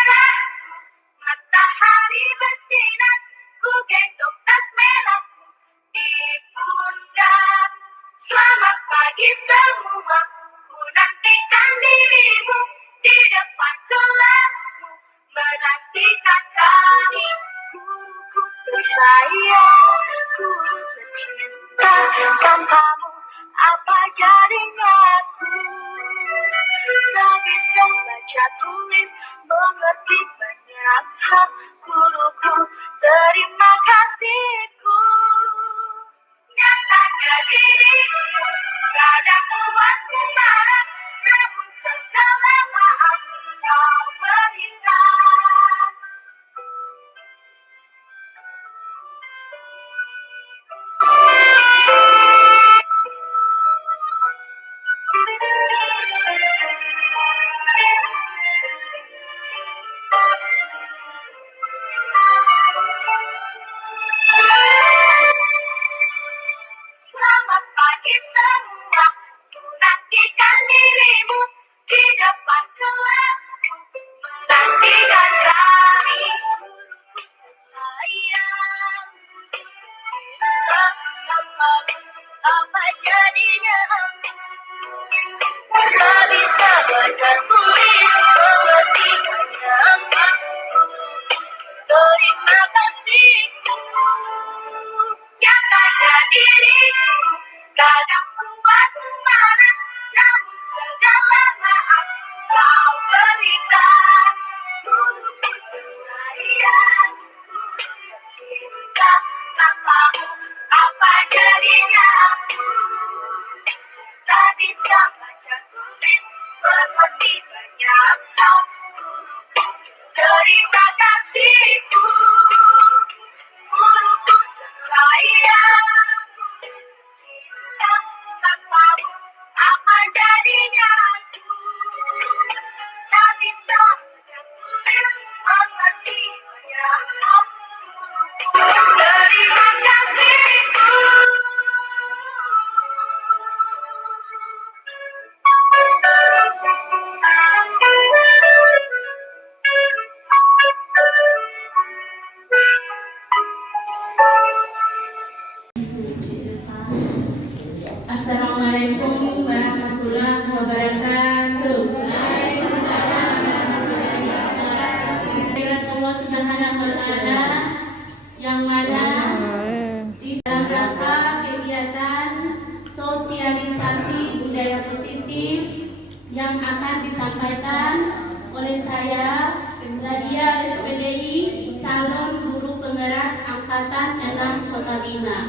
gerakku, matahari bersinar, ku gendong tas merahku di pundak. Selamat pagi semua, ku nantikan dirimu di depan kelasku, menantikan kami. Guruku tersayang, guru tercinta, tanpamu apa jadinya aku? Tak bisa baca tulis, mengerti banyak hal. Guruku, terima kasihku. Nyatakan diriku, kadang buatku marah, namun segala maaf kau berikan. Selamat pagi semua, ku nantikan dirimu di depan kelasku, menantikan kami. Guruku tersayang, cinta tanpamu apa jadinya aku? Tak bisa baca tulis, mengerti banyak hal. Guruku, terima kasihku. Nyatakan diriku, kadang buatku marah, namun segala maaf kau berikan. Guruku tersayang, guru tercinta, tanpamu apa jadinya aku? Tak bisa baca tulis, mengerti banyak hal. Guruku, terima kasihku. Guruku tersayang, guru tercinta, tanpamu apa jadinya aku? Tak bisa baca tulis, mengerti banyak hal. Guruku, terima kasihku. Assalamualaikum warahmatullahi wabarakatuh. Allah Subhanahu wa Ta'ala, yang mana di dalam rangka kegiatan sosialisasi budaya positif yang akan disampaikan oleh saya, Nadia SPDI, calon guru penggerak angkatan 6 Kota Bina.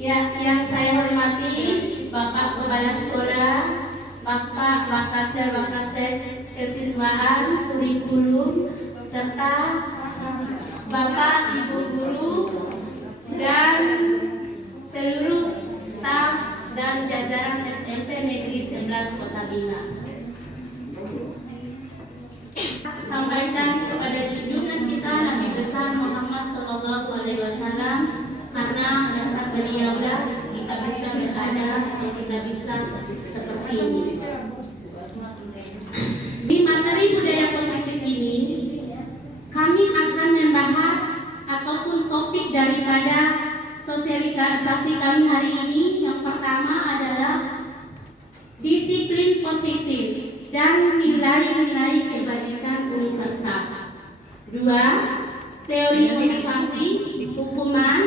Ya, yang saya hormati Bapak Kepala Sekolah, Bapak Wakasek Kesiswaan, Kurikulum, serta Bapak Ibu Guru dan seluruh staf dan jajaran SMP Negeri 11 Kota Bina. Sampaikan kepada junjungan kita Nabi besar Muhammad SAW, karena atas beliaulah kita bisa berada atau kita bisa seperti ini. Di materi budaya positif ini, kami akan membahas ataupun topik daripada sosialisasi kami hari ini. Yang pertama adalah disiplin positif dan nilai-nilai kebajikan universal. 2. Teori motivasi, hukuman,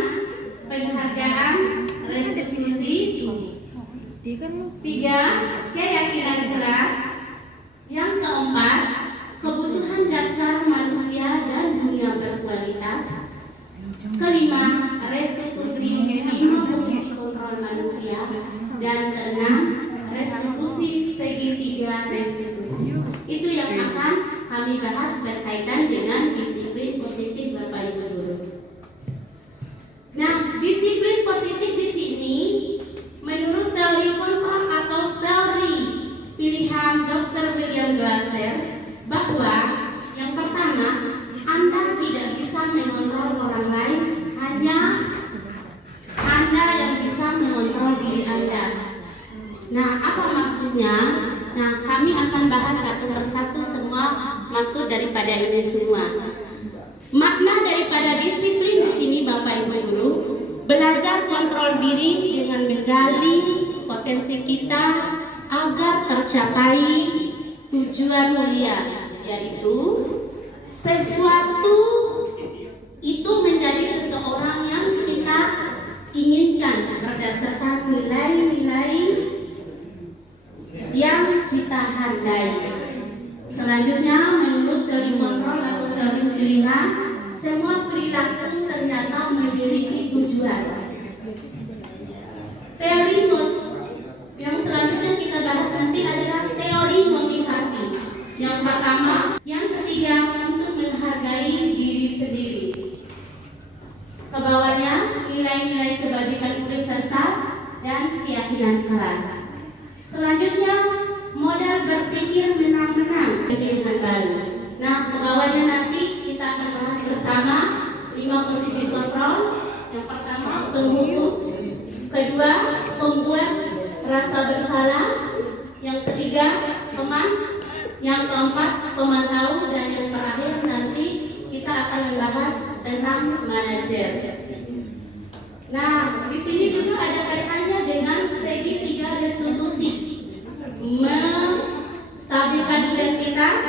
penghargaan, restitusi. 3. Keyakinan keras. Yang keempat, kebutuhan dasar manusia dan dunia berkualitas. Kelima, restitusi 5 posisi kontrol manusia. Dan keenam, restitusi segitiga restitusi. Itu yang akan kami bahas berkaitan dengan disiplin positif Bapak Ibu Guru. Nah, disiplin positif di sini menurut teori kontrol atau teori pilihan Dr. William Glasser, bahwa yang pertama, Anda tidak bisa mengontrol orang lain, hanya Anda yang bisa mengontrol diri Anda. Nah, Nah, apa maksudnya? Nah, kami akan bahas satu persatu semua maksud daripada ini semua. Makna daripada disiplin di sini Bapak Ibu Guru, belajar kontrol diri dengan menggali potensi kita agar tercapai tujuan mulia, yaitu sesuatu itu menjadi seseorang yang kita inginkan berdasarkan nilai-nilai yang kita hargai. Selanjutnya, menurut teori kontrol atau teori pilihan, semua perilaku ternyata memiliki tujuan. Teori yang selanjutnya kita bahas nanti adalah teori motivasi. Yang pertama, yang ketiga untuk menghargai diri sendiri. Kebawahnya nilai-nilai kebajikan universal dan keyakinan keras. Selanjutnya, modal berpikir menang-menang pilihan baru. Nah, kebawahnya nanti kita akan bahas bersama 5 posisi kontrol. Yang pertama, penghukum. Kedua, pembuat rasa bersalah. Yang ketiga, teman. Yang keempat, pemantau. Dan yang terakhir nanti kita akan membahas tentang manajer. Nah, di sini juga ada kaitannya dengan segitiga restitusi, menstabilkan identitas,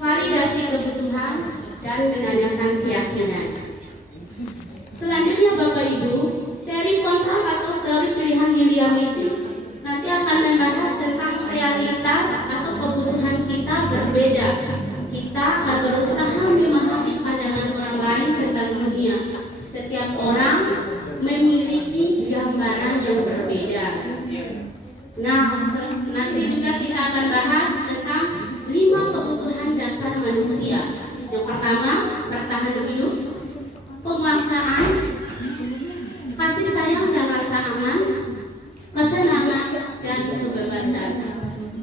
validasi kebutuhan, dan menanyakan keyakinan. Selanjutnya Bapak Ibu, teori kontrol atau teori pilihan William itu nanti akan membahas tentang realitas atau kebutuhan kita berbeda. Kita akan berusaha memahami pandangan orang lain tentang dunia. Setiap orang memiliki gambaran yang berbeda. Nah, nanti juga kita akan bahas tentang 5 kebutuhan dasar manusia. Yang pertama, bertahan hidup, penguasaan, kasih sayang dan rasa aman, kesenangan, dan kebebasan.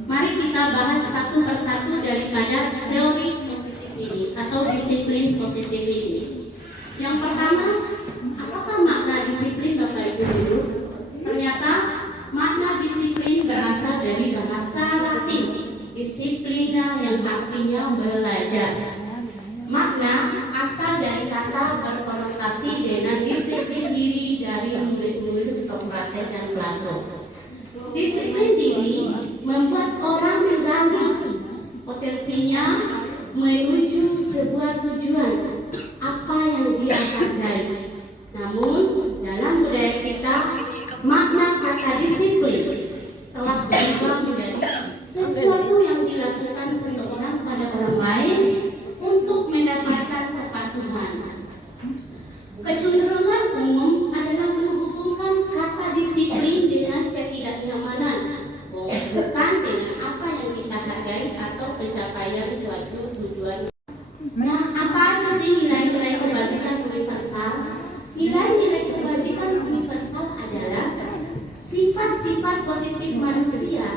Mari kita bahas satu persatu daripada teori positif ini atau disiplin positif ini. Yang pertama, apakah makna disiplin Bapak Ibu Guru? Ternyata makna disiplin berasal dari bahasa Latin, disiplina yang artinya belajar. Makna asal dari kata berkonotasi dengan disiplin diri dari murid-murid Sokrates dan Plato. Disiplin diri membuat orang menggali potensinya menuju sebuah tujuan apa yang dia hargai. Namun dalam budaya kita, makna kata disiplin telah berubah menjadi sesuatu yang dilakukan seseorang pada orang lain untuk mendapatkan kepatuhan. Kecenderungan umum adalah menghubungkan kata disiplin dengan ketidaknyamanan, bukan dengan apa yang kita hargai atau pencapaian suatu tujuan. Nah, apa aja sih nilai-nilai kebajikan universal? Nilai-nilai kebajikan universal adalah sifat-sifat positif manusia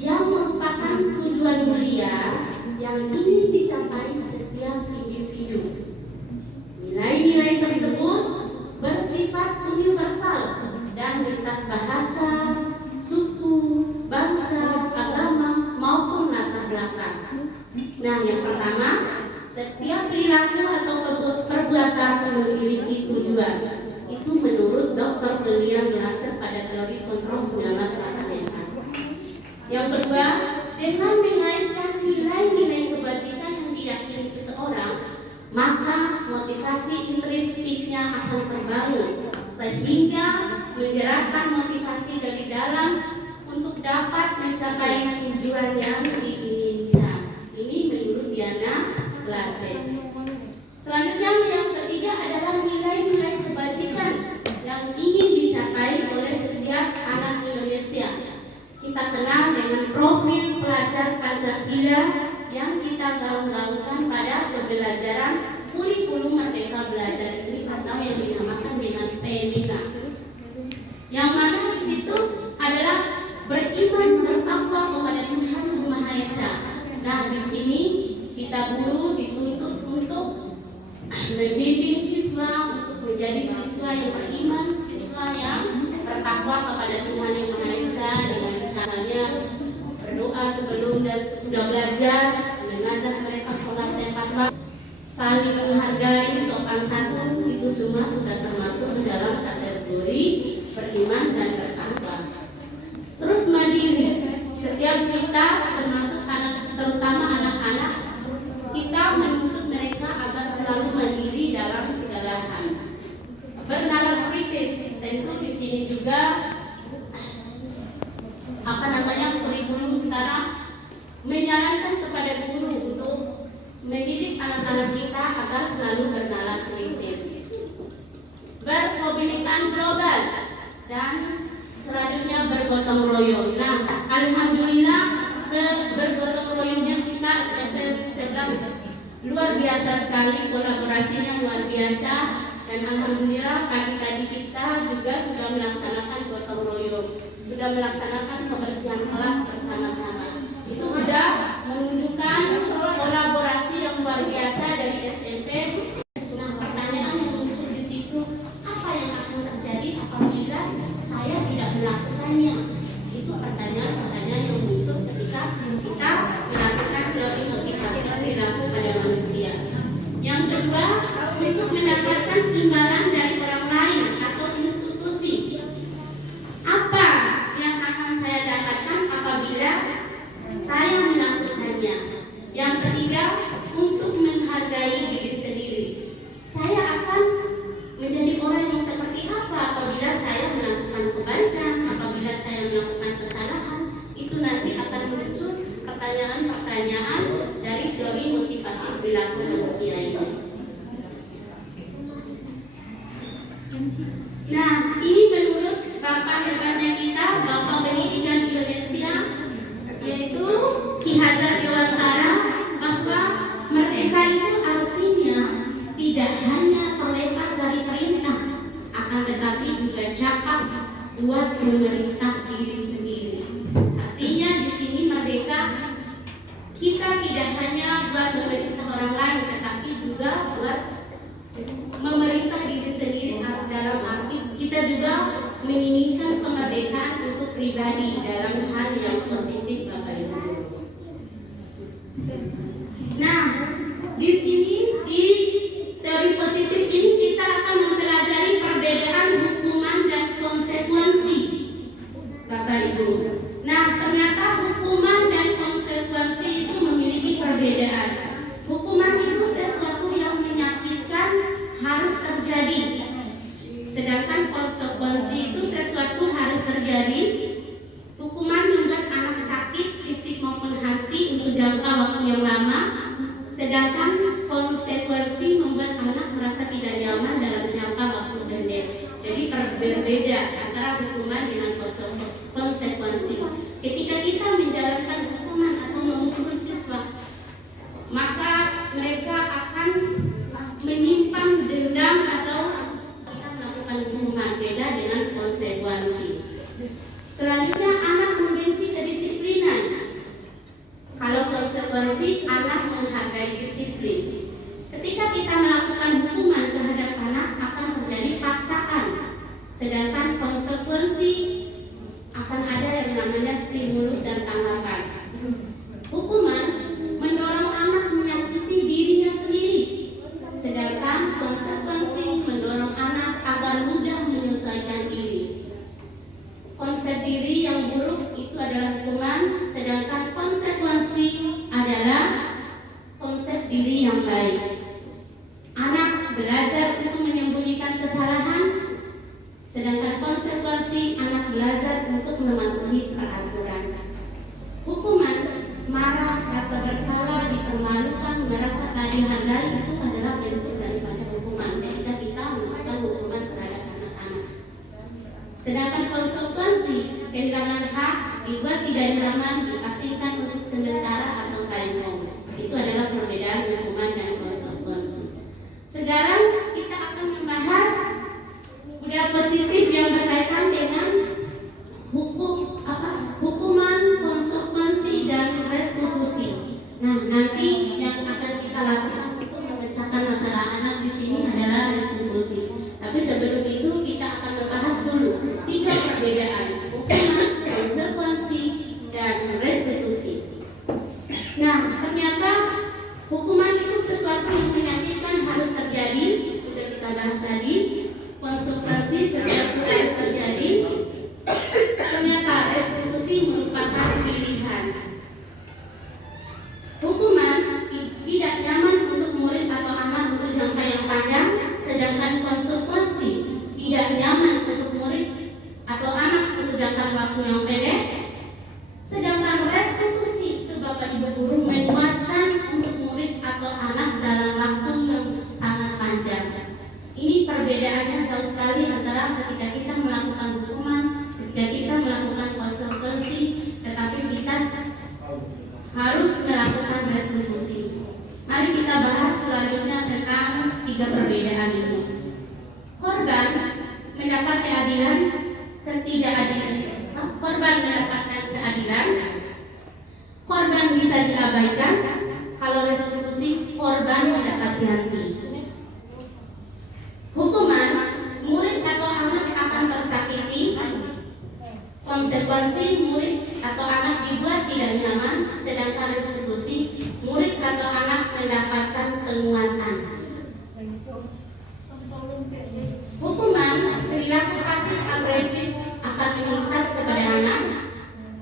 yang merupakan tujuan mulia yang ingin dicapai setiap individu. Nilai-nilai tersebut bersifat universal dan lintas bahasa, suku, bangsa, agama, maupun latar belakang. Nah, yang pertama, setiap perilaku atau perbuatan memiliki tujuan. Itu menurut Dr. William Glasser pada teori kontrol 1984. Yang kedua, dengan mengaitkan nilai-nilai kebajikan yang diyakini seseorang, maka motivasi intrinstiknya akan terbangun sehingga menggerakkan motivasi dari dalam untuk dapat mencapai tujuan yang diinginkan. Ini menurut Diana Glasser. Selanjutnya yang ketiga adalah nilai-nilai kebajikan yang ingin dicapai oleh setiap anak Indonesia. Kita kenal dengan profil pelajar Pancasila yang kita gaung-gaungkan pada pembelajaran kurikulum Merdeka Belajar ini atau yang dinamakan dengan P5. Yang mana di situ adalah beriman bertakwa kepada Tuhan Yang Maha Esa. Nah, di sini kita guru dituntut untuk membimbing siswa untuk menjadi siswa yang beriman, siswa yang bertakwa kepada Tuhan Yang Maha Esa dengan cara sudah belajar, mengajak mereka sholat tepat waktu, saling menghargai, sopan santun, itu semua sudah termasuk dalam kategori beriman dan bertakwa. Terus mandiri, setiap kita termasuk anak, terutama anak-anak, kita menuntut mereka agar selalu mandiri dalam segala hal. Bernalar kritis, tentu di sini juga kurikulum sekarang menyarankan kepada guru untuk mendidik anak-anak kita agar selalu bernalar kritis, berkomitmen global, dan selanjutnya bergotong royong. Nah, alhamdulillah bergotong royongnya kita SMP 11 luar biasa sekali, kolaborasinya luar biasa, dan alhamdulillah pagi-pagi kita juga sudah melaksanakan gotong royong, sudah melaksanakan kebersihan kelas bersama-sama. Itu sudah menunjukkan kolaborasi yang luar biasa dari SMP. Nah, pertanyaan yang muncul di situ, apa yang akan terjadi apabila saya tidak melakukannya? Itu pertanyaan-pertanyaan yang muncul ketika kita melakukan teori motivasi perilaku pada manusia. Yang kedua, untuk mendapatkan imbalan dari orang lain atau institusi. Apa yang akan saya dapatkan apabila saya melakukannya? Yang ketiga, untuk menghargai diri sendiri. Saya akan menjadi orang yang seperti apa apabila saya melakukan kebaikan, apabila saya melakukan kesalahan. Itu nanti akan muncul pertanyaan-pertanyaan dari teori motivasi perilaku manusia ini. Nah, ini menurut Bapak hebatnya kita, Bapak Pendidikan Indonesia, yaitu Ki Hajar Dewantara, bahwa merdeka itu artinya tidak hanya terlepas dari perintah, akan tetapi juga cakap buat memerintah diri sendiri. Artinya di sini merdeka kita tidak hanya buat memerintah orang lain, tetapi juga buat memerintah diri sendiri, dalam arti kita juga menginginkan kemerdekaan untuk pribadi dalam hal yang positif, Bapak Ibu. Nah, di sini di teori positif ini kita akan mempelajari perbedaan hukuman dan konsekuensi, Bapak Ibu. Nah, ternyata hukuman dan konsekuensi itu memiliki perbedaan. Hukuman itu sesuatu yang menyakitkan, harus terjadi, sedangkan konsekuensi itu sesuatu harus terjadi. Hukuman membuat anak sakit fisik maupun hati untuk jangka waktu yang lama, sedangkan konsekuensi membuat anak merasa tidak nyaman dalam jangka waktu pendek. Jadi berbeda antara hukuman dengan konsekuensi. Ketika kita menjalankan hukuman atau memukul siswa, maka mereka akan menyimpan dendam atau kita melakukan hukuman, beda dengan konsekuensi. Selanjutnya, anak membenci kedisiplinan. Kalau konsekuensi, anak menghargai disiplin. Ketika kita melakukan hukuman terhadap anak, akan terjadi paksaan, sedangkan konsekuensi akan ada yang namanya stimulus dan tanggapan. Hukuman mendorong anak menyakiti dirinya sendiri, sedangkan konsekuensi mendorong anak agar mudah menyesuaikan diri. Konsep diri yang buruk itu adalah hukuman, sedangkan konsekuensi adalah konsep diri yang baik. Anak belajar untuk menyembunyikan kesalahan, sedangkan konsekuensi anak belajar untuk mematuhi peraturan. Hukuman, marah, rasa bersalah, dipermalukan, merasa tak dihargai, itu adalah bentuk daripada hukuman ketika kita melakukan hukuman terhadap anak-anak. Sedangkan konsekuensi, kehilangan hak, dibuat tidak nyaman, diasingkan untuk sementara atau kainong. Itu adalah perbedaan hukuman dan konsekuensi. Sekarang kita akan membahas budaya positif yang berkaitan dengan hukuman, konsekuensi, dan restitusi. Nah, nanti yang akan kita lakukan untuk memecahkan masalah anak di sini adalah restitusi. Tapi sebelum itu kita akan membahas dulu 3 perbedaan hukuman, konsekuensi, dan restitusi. harus melakukan restitusi. Mari kita bahas selanjutnya tentang 3 perbedaan ini. Korban mendapat keadilan, ketidakadilan. Korban mendapatkan keadilan, korban bisa diabaikan. Kalau restitusi, korban mendapat ganti. Hukuman, murid atau anak akan tersakiti. Konsekuensi, murid atau anak dibuat tidak nyaman. Sedangkan restitusi, murid atau anak mendapatkan penguatan. Hukuman, perilaku pasif agresif akan meningkat kepada anak.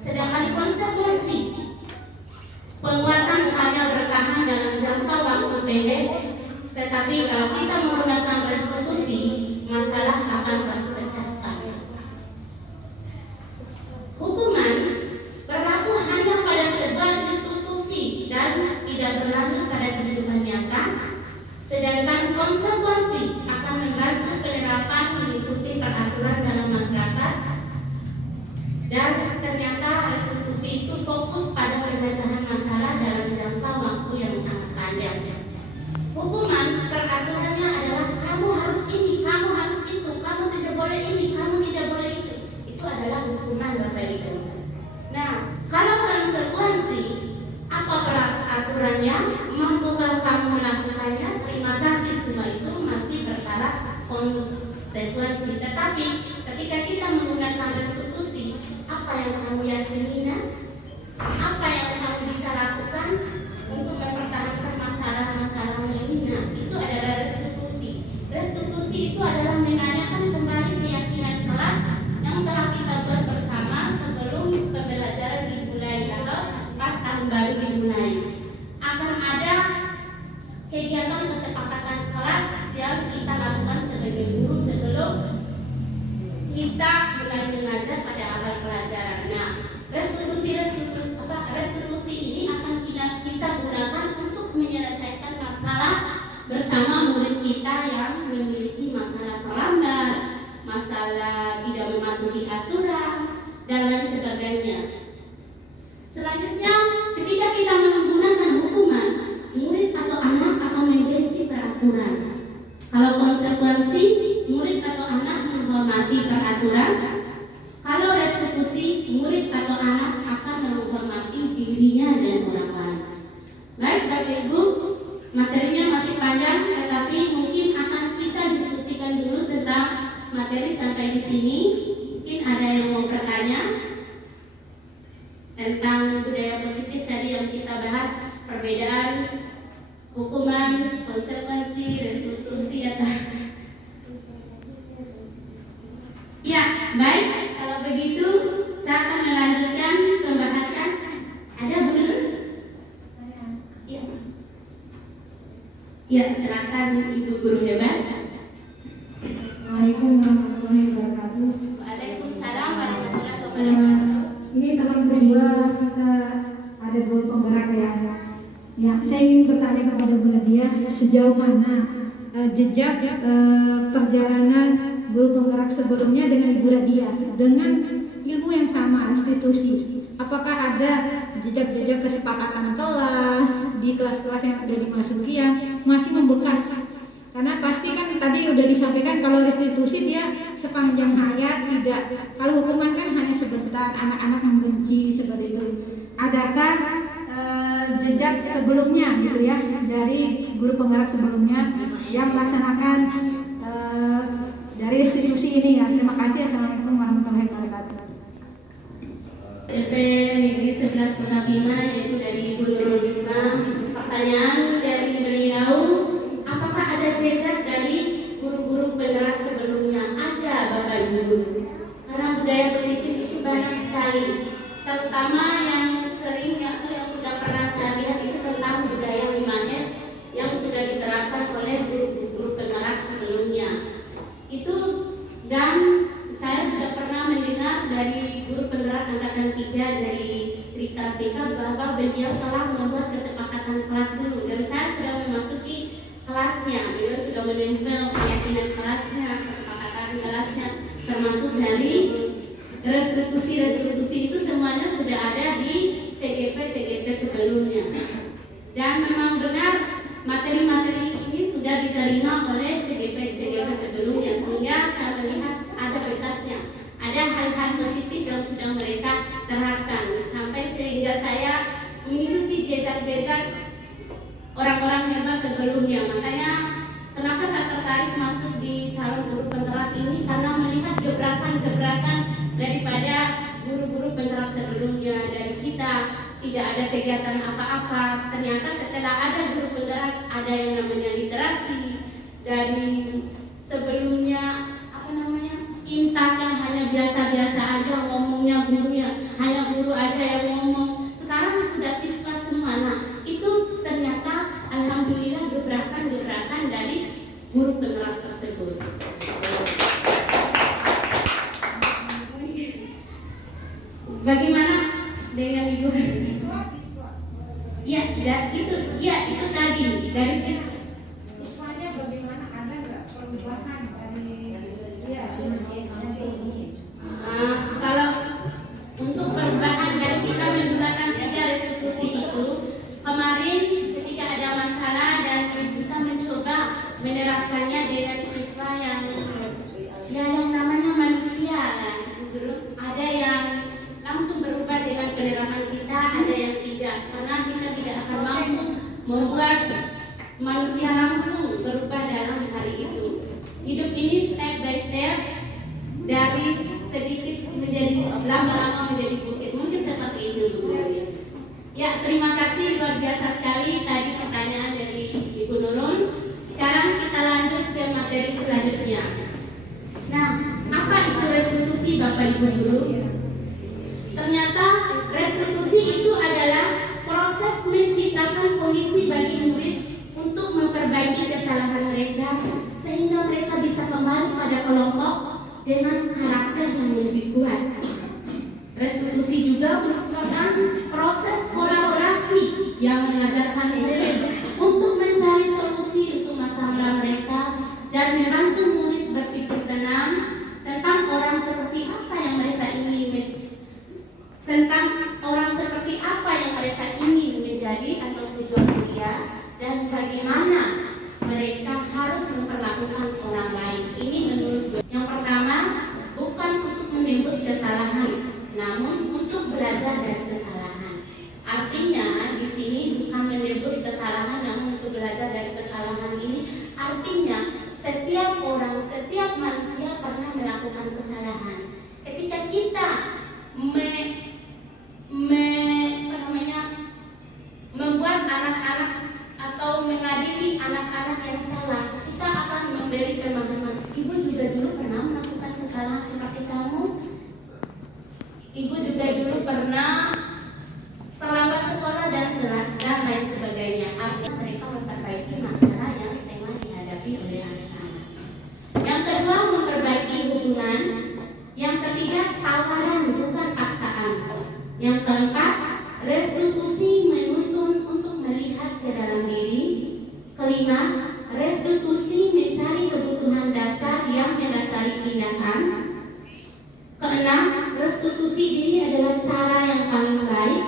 Sedangkan konsekuensi, penguatan hanya bertahan dalam jangka waktu pendek. Tetapi kalau kita menggunakan restitusi, masalah akan terpecahkan. Hukuman berlaku hanya pada sebuah institusi dan tidak berlaku pada kehidupan nyata. Sedangkan konsekuensi akan membantu penerapan mengikuti peraturan dalam masyarakat. Dan ternyata restitusi itu fokus pada pemecahan masalah dalam jangka waktu yang sangat panjang. Hukuman peraturannya adalah kamu harus ini, kamu harus itu, kamu tidak boleh ini, kamu tidak boleh itu. Itu adalah hukuman Bapak Ibu. Nah, kalau konsekuensi, apa peraturannya? Mampukah kamu melakukannya? Terima kasih, semua itu masih bertaraf konsekuensi. Tetapi ketika kita menggunakan restitusi, apa yang kamu yakini? Apa yang kamu bisa lakukan untuk mempertahankan masalah-masalahmu ini? Nah, itu adalah restitusi. Restitusi itu adalah menanyakan kembali keyakinan kelas yang telah kita buat bersama sebelum pembelajaran dimulai atau pas tahun baru dimulai. Akan ada kegiatan kesepakatan kelas yang kita lakukan sebagai guru sebelum kita mulai mengajar pada awal pelajaran. Nah, restitusi ini akan kita gunakan untuk menyelesaikan masalah bersama murid kita yang memiliki masalah terlambat, masalah tidak mematuhi aturan, dan lain sebagainya. Selanjutnya, ketika kita menggunakan hukuman, murid atau anak akan membenci peraturan. Kalau konsekuensi, murid atau anak menghormati peraturan. Kalau restitusi, murid atau anak akan menghormati dirinya dan orang lain. Baik Bapak Ibu, materinya masih panjang, tetapi mungkin akan kita diskusikan dulu tentang materi sampai di sini. Mungkin ada yang mau bertanya tentang budaya positif tadi yang kita bahas, perbedaan hukuman, konsekuensi, restitusi atau ya, baik. Kalau begitu, saya akan melanjutkan pembahasan. Ada Bu Nur? Ya. Ya, silakan Ibu Guru hebat. Assalamualaikum warahmatullahi wabarakatuh. Waalaikumsalam warahmatullahi wabarakatuh. Ini tahun kedua kita ada guru penggerak ya. Ya, saya ingin bertanya kepada Bu Nadia, sejauh mana jejak perjalanan guru penggerak sebelumnya dengan Ibu Nadia dengan ilmu yang sama, restitusi. Apakah ada jejak-jejak kesepakatan kelas di kelas-kelas yang sudah dimasuki yang masih membekas? Karena pasti kan tadi udah disampaikan kalau restitusi dia sepanjang hayat tidak. Kalau hukuman kan hanya sebentar, anak-anak membenci seperti itu. Adakah jejak sebelumnya gitu ya dari guru penggerak sebelumnya yang melaksanakan dari restitusi ini ya? Terima kasih. Assalamualaikum warahmatullahi wabarakatuh. SMP Negeri 11 Kota Bima, yaitu dari Ibu Nurul Hikmah. Pertanyaan dari beliau, apakah ada jejak dari guru-guru penggerak sebelumnya? Ada Bapak Ibu. Karena budaya positif itu banyak sekali. Terutama yang sering atau yang sudah pernah saya lihat itu tentang budaya Bimanes yang sudah diterapkan oleh guru-guru penggerak sebelumnya. Itu, dan saya sudah pernah mendengar dari guru penggerak angkatan 3 dari Trikartika bahwa beliau telah membuat kesepakatan kelas dulu, dan saya sudah memasuki kelasnya. Beliau sudah menempel keyakinan kelasnya, kesepakatan kelasnya, termasuk dari restitusi itu semuanya sudah ada di CGP sebelumnya. Dan memang benar materi-materi ini sudah diterima oleh CGP sebelumnya, sehingga saya melihat ada batasnya, ada hal-hal positif yang sudah mereka terapkan, sampai sehingga saya mengikuti jejak-jejak orang-orang hebat sebelumnya. Makanya kenapa saya tertarik masuk di calon guru penerak ini, karena melihat gebrakan-gebrakan daripada guru-guru penerak sebelumnya. Dari kita tidak ada kegiatan apa-apa, ternyata setelah ada guru penerak ada yang namanya literasi. Dari sebelumnya intaknya hanya biasa-biasa aja ngomongnya, gurunya hanya guru aja yang ngomong, sekarang sudah siswa semua. Nah itu ternyata alhamdulillah gebrakan-gebrakan dari guru penerak tersebut. Bagaimana dengan ibu? Itu tadi dari siswa. Siswanya bagaimana, ada nggak perubahan dari Kalau untuk perubahan dari kita menggunakan 3 restitusi itu, kemarin ketika ada masalah dan kita mencoba menerapkannya dengan siswa yang namanya manusia kan, ada yang langsung berubah dengan penerapan kita, ada yang tidak, karena kita tidak akan mampu membuat manusia langsung berubah dalam hari itu. Hidup ini step by step, dari sedikit menjadi lama-lama menjadi bukit, mungkin seperti itu dulu ya. Terima kasih, luar biasa sekali tadi pertanyaan dari Ibu Nurun. Sekarang kita lanjut ke materi selanjutnya. Nah, apa itu restitusi Bapak Ibu Guru? Ternyata restitusi itu adalah proses menciptakan kondisi bagi murid untuk memperbaiki kesalahan mereka, sehingga mereka bisa kembali pada kelompok dengan karakter yang lebih kuat. Restitusi juga merupakan proses kolaborasi yang mengajarkan murid untuk mencari solusi untuk masalah mereka dan membantu murid berpikir tenang tentang orang seperti apa yang mereka ingin menjadi atau tujuan kuliah, dan bagaimana mereka harus memperlakukan orang lain. Ini menurut yang pertama, bukan untuk menembus kesalahan, namun untuk belajar dari kesalahan. Artinya di sini bukan menembus kesalahan, namun untuk belajar dari kesalahan ini artinya setiap orang, setiap manusia pernah melakukan kesalahan. Ketika kita membuat anak-anak atau mengadili anak-anak yang salah, kita akan memberi pemahaman. Ibu juga dulu pernah melakukan kesalahan seperti kamu. Ibu juga dulu pernah terlambat sekolah dan lain sebagainya. Artinya mereka memperbaiki masalah yang tengah dihadapi oleh anak-anak. Yang kedua, memperbaiki hubungan. Yang ketiga, tawaran bukan paksaan. Yang keempat, restitusi menuntun untuk melihat ke dalam diri. Kelima, restitusi mencari kebutuhan dasar yang mendasari tindakan. Keenam, restitusi diri adalah cara yang paling baik.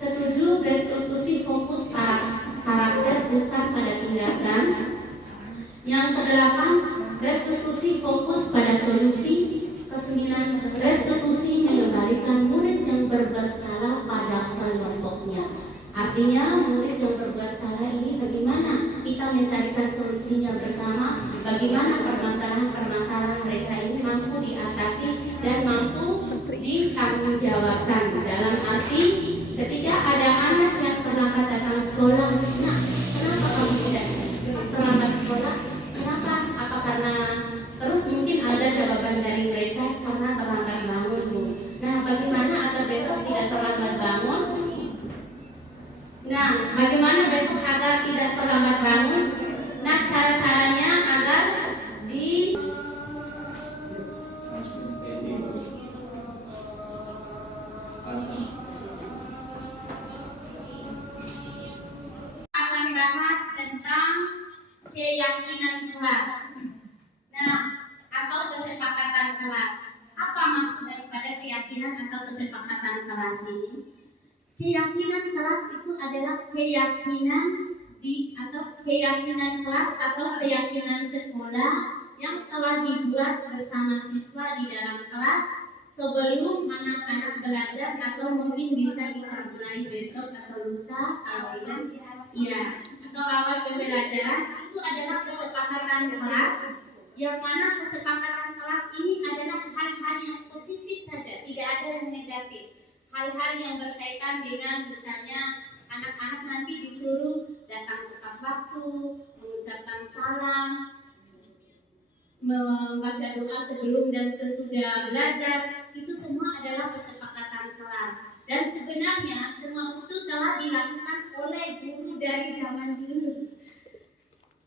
Ketujuh, restitusi fokus pada karakter bukan pada tindakan. Yang kedelapan, restitusi fokus pada solusi. Kesembilan, restitusi mengembalikan murid yang berbuat salah pada kelompoknya. Artinya murid yang berbuat salah ini bagaimana kita mencarikan solusinya bersama, bagaimana permasalahan-permasalahan mereka ini mampu diatasi dan mampu ditanggungjawabkan. Dalam arti ketika ada anak yang terlambat datang sekolah, nah kenapa kamu tidak terlambat sekolah? Kenapa? Apa karena terus mungkin ada jawaban dari mereka karena terlambat bangun, Bu. Nah, bagaimana agar besok tidak terlambat bangun? Nah, bagaimana besok agar tidak terlambat bangun? Nah, cara-caranya agar akan bahas tentang keyakinan kelas. Nah, atau kesepakatan kelas. Apa maksud daripada keyakinan atau kesepakatan kelas ini? Keyakinan keyakinan kelas itu adalah keyakinan atau keyakinan kelas atau keyakinan sekolah yang telah dibuat bersama siswa di dalam kelas sebelum anak-anak belajar, atau mungkin bisa kita mulai besok atau lusa awalnya atau awal pembelajaran. Itu adalah kesepakatan kelas, yang mana kesepakatan kelas ini adalah hal-hal yang positif saja, tidak ada yang negatif. Hal-hal yang berkaitan dengan misalnya anak-anak nanti disuruh datang tepat waktu, mengucapkan salam, membaca doa sebelum dan sesudah belajar, itu semua adalah kesepakatan kelas. Dan sebenarnya semua itu telah dilakukan oleh guru dari zaman dulu.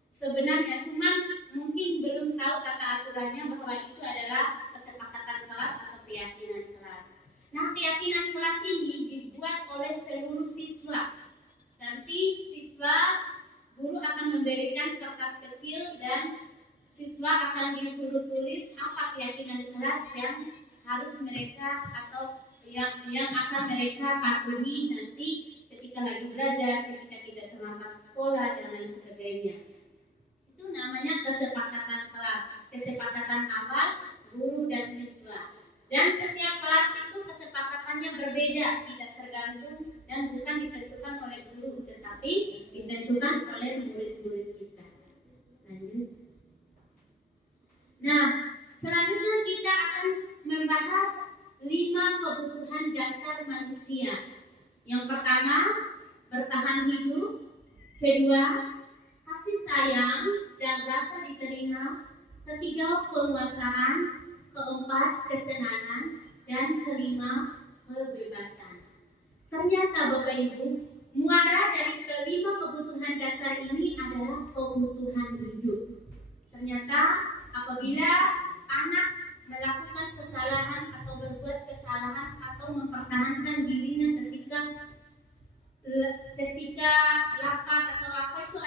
Sebenarnya cuman mungkin belum tahu tata aturannya bahwa itu adalah kesepakatan kelas atau keyakinan kelas. Nah, keyakinan kelas ini dibuat oleh seluruh siswa. Nanti guru akan memberikan kertas kecil dan siswa akan disuruh tulis apa keyakinan kelas yang harus mereka atau yang akan mereka patuhi nanti ketika lagi belajar, ketika tidak terlambat sekolah dan lain sebagainya. Itu namanya kesepakatan kelas, kesepakatan awal guru dan siswa. Dan setiap kelas itu kesepakatannya berbeda, tidak tergantung dan bukan ditentukan oleh guru, tetapi ditentukan oleh murid-murid kita. Lanjut. Nah, selanjutnya kita akan membahas 5 kebutuhan dasar manusia. Yang pertama, bertahan hidup. Kedua, kasih sayang dan rasa diterima. Ketiga, penguasaan. Keempat, kesenangan. Dan kelima, kebebasan. Ternyata Bapak Ibu, muara dari kelima kebutuhan dasar ini adalah kebutuhan hidup. Ternyata apabila anak melakukan kesalahan atau berbuat kesalahan atau mempertahankan dirinya ketika lapar atau apa, itu